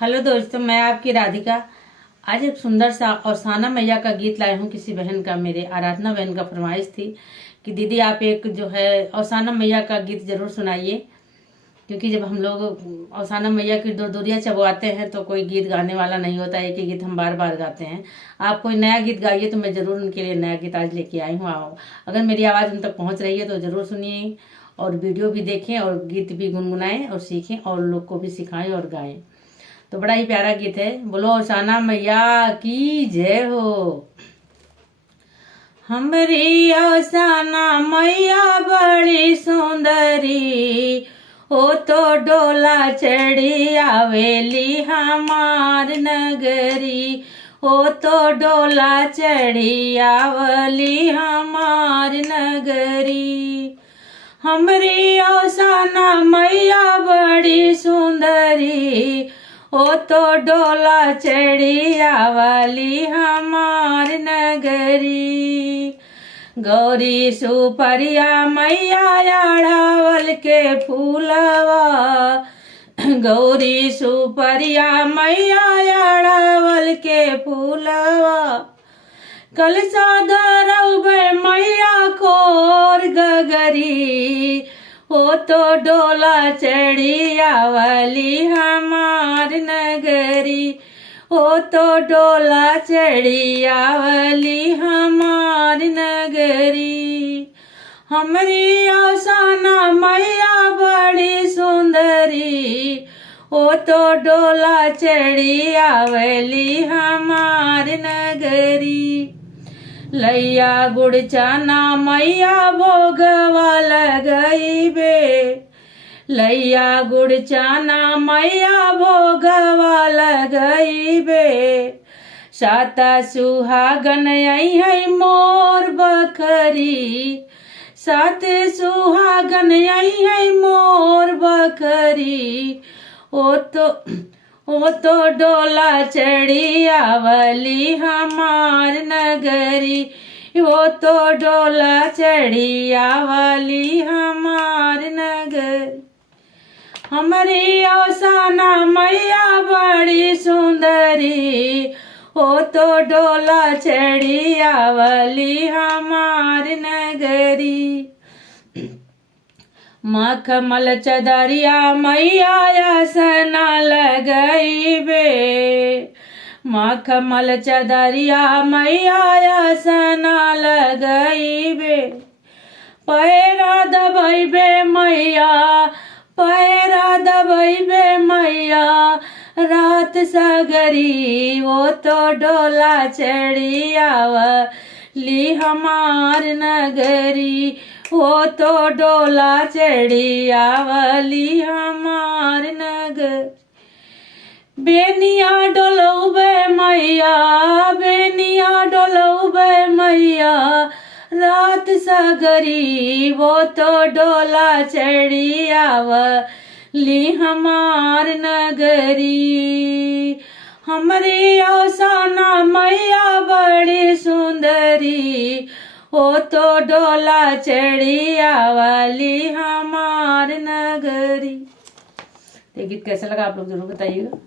Hello दोस्तों, मैं आपकी राधिका। आज एक सुंदर सा औसाना मैया का गीत लाई हूँ। किसी बहन का, मेरे आराधना बहन का फरमाइश थी कि दीदी आप एक जो है औसाना मैया का गीत जरूर सुनाइए, क्योंकि जब हम लोग औसाना मैया की दो दूरियां चबवाते हैं तो कोई गीत गाने वाला नहीं होता। एक ही गीत हम बार बार गाते हैं। आप कोई नया गीत गाइए तो मैं जरूर उनके लिए नया गीत आज लेके आई हूँ। आओ, अगर मेरी आवाज़ उन तक पहुँच रही है तो जरूर सुनिए और वीडियो भी देखें और गीत भी गुनगुनाएं और सीखें और लोग को भी सिखाएं और गाएं। तो बड़ा ही प्यारा गीत है। बोलो औसाना मैया की जय हो। हमरी औसाना मैया बड़ी सुंदरी, ओ तो डोला चढ़ी आवेली हमार नगरी, ओ तो डोला चढ़ी आवली हमार नगरी। हमरी औसाना मैया बड़ी सुंदरी, ओ तो डोला चढ़ी आवली हमार नगरी। गौरी सुपरिया मैया अड़ावल के फूलवा, गौरी सुपरिया मैया अड़ावल के फूलवा। कलसा धरौबे मैया कोर गगरी, ओ तो डोला चढ़ी आवली हमार नगरी, ओ तो डोला चढ़ी आवली हमार नगरी। हमरी औसाना मैया बड़ी सुंदरी, ओ तो डोला चढ़ी आवली हमार नगरी। लैया गुड़ चना मैया भोगवा लगइबे, लैया गुड़ चना मैया भोगवा लगइबे। साता सुहागन आई है मोर बकरी, सात सुहागन आई है मोर बकरी। ओ तो डोला चढ़ी आवली हमार नगरी, ओ तो डोला चढ़ी आवली हमार नगरी। हमारी औसाना मैया बड़ी सुंदरी, ओ तो डोला चढ़ी आवली हमार नगरी। मखमल चदरिया मैया आसना लगइबे, मखमल चदरिया मैया आसना लगइबे। पैरा दबइबे मैया, पैरा दबइबे मैया रात सगरी, ओ तो डोला चढ़ी आवली हमार नगरी, ओ तो डोला चढ़ी आवली हमार नगर। बेनिया डोलौबे मैया, बेनिया डोलौबे मैया रात सगरी, वो तो डोला चढ़ी आवली हमार नगरी। हमरी औसाना मैया बड़ी सुंदरी, ओ तो डोला चढ़ी आवली हमार नगरी। तो गीत कैसा लगा आप लोग जरूर बताइएगा।